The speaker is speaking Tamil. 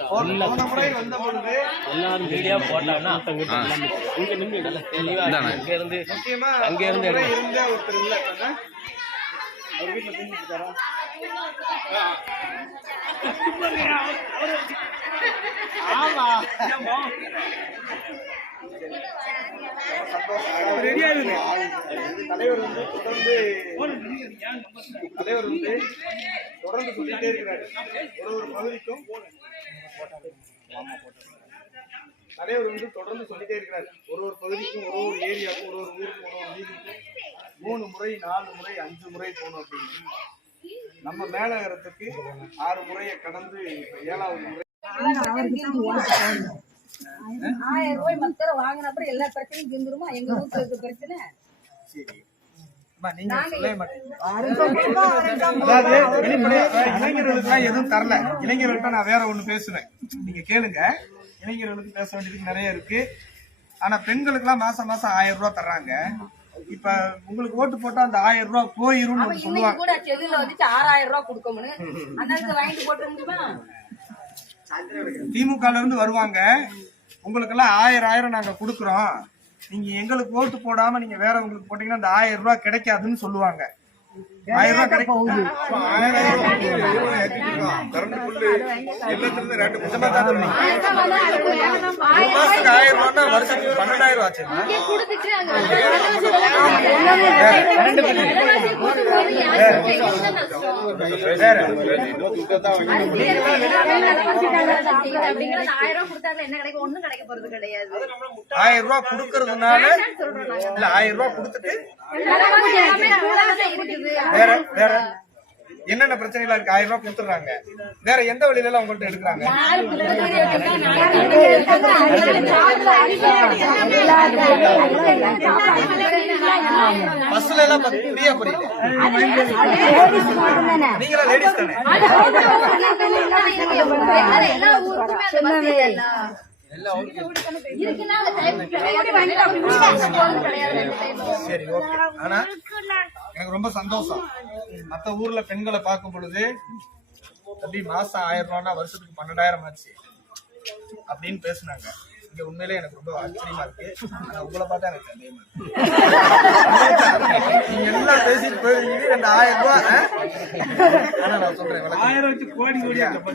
போன முறை வந்த பொழுது எல்லாரும் வீடியோ போட்டாங்கன்னா இங்க நின்று நல்லா. தெளிவா. அங்க இருந்து முக்கியமா அங்க இருந்து ஒருத்தர் இல்ல அவர் வீட்டுல தூங்கிட்டு இருக்காரா? ஆமா. தலைவர் வந்து தொடர்ந்து தலைவர் வந்து தொடர்ந்து சொல்லிட்டே இருக்கிறாரு. ஒரு ஒரு பகுதிக்கும் தலைவர் வந்து தொடர்ந்து சொல்லிட்டே இருக்கிறார். ஒரு ஒரு பகுதிக்கும் ஒரு ஒரு ஏரியாவுக்கும் ஒரு ஒரு ஊருக்கும் ஒரு ஒரு வீதிக்கும் மூணு முறை நாலு முறை அஞ்சு முறை போகணும் அப்படின்னு. நம்ம மேலகரத்துக்கு ஆறு முறையை கடந்து ஏழாவது முறை. ஆயிரம் ரூபாய் மக்கள் வாங்கின அப்புறம் எல்லா பிரச்சனையும் தீர்ந்துருமா? எங்க வீட்டுல இருக்க பிரச்சனை? சரி. அதாவது இளைஞர்களுக்குலாம் எதுவும் தரல. இளைஞர்கள்ட்ட நான் வேற ஒண்ணு பேசுவேன். நீங்க கேளுங்க. இளைஞர்களுக்கு பேச வேண்டியது நிறைய இருக்கு. ஆனா பெண்களுக்குலாம் மாசம் மாசம் ஆயிரம் ரூபாய் தர்றாங்க. இப்ப உங்களுக்கு ஓட்டு போட்டா அந்த ஆயிரம் ரூபாய் இன்னைக்கு சொல்லுவாங்க. கூட செல்லுல வந்துச்சு ஆறாயிரம் ரூபாய் கொடுக்கணும்னு வாங்கிட்டு திமுக இருந்து வருவாங்க. உங்களுக்கு எல்லாம் ஆயிரம் ஆயிரம் நாங்க கொடுக்குறோம். நீங்க எங்களுக்கு ஓட்டு போடாம நீங்க வேறவங்களுக்கு போட்டீங்கன்னா அந்த ஆயிரம் ரூபாய் கிடைக்காதுன்னு சொல்லுவாங்க. ஆயிரம் ரூபாய் கிடைக்கும் மாசத்துக்கு ஆயிரம் ரூபாய்னா வருஷத்துக்கு பன்னெண்டாயிரம் ஆச்சுன்னா வேற. ஆயிரம் ரூபாய் கொடுத்தாங்க என்ன கிடைக்கும்? ஒண்ணும் கிடைக்க போறது கிடையாது. ஆயிரம் ரூபாய் கொடுக்கறதுனால இல்ல ஆயிரம் ரூபாய் கொடுத்துட்டு வேற வேற. என்னென்ன பிரச்சனைகள் இருக்கு? ஆயிரம் ரூபாய் கொடுத்துறாங்க வேற எந்த வழியில எல்லாம் உங்கள்ட்ட எடுக்கிறாங்க? பஸ்ல எல்லாம் ஃப்ரீயா நீங்களா லேடிஸ் தானே? சரி ஓகே ஆனா எனக்கு ரொம்ப சந்தோஷம். மத்த ஊர்ல பெண்களை பார்க்கும் பொழுது அப்படி மாசம் ஆயிரம் ரூபான்னா வருஷத்துக்கு பன்னெண்டாயிரம் ஆச்சு. அப்படின்னு பேசுனாங்க. இங்க உண்மையிலே எனக்கு ரொம்ப ஆச்சரியமா இருக்கு. ஆனா உங்களை பார்த்தா எனக்கு சந்தேகமா இருக்கு. பேசிட்டு போயிருக்கீங்க இந்த ஆயிரம் ரூபாய்? ஆனா நான் சொல்றேன். ஆயிரம் வச்சு கோடி கோடியா கேளுங்க.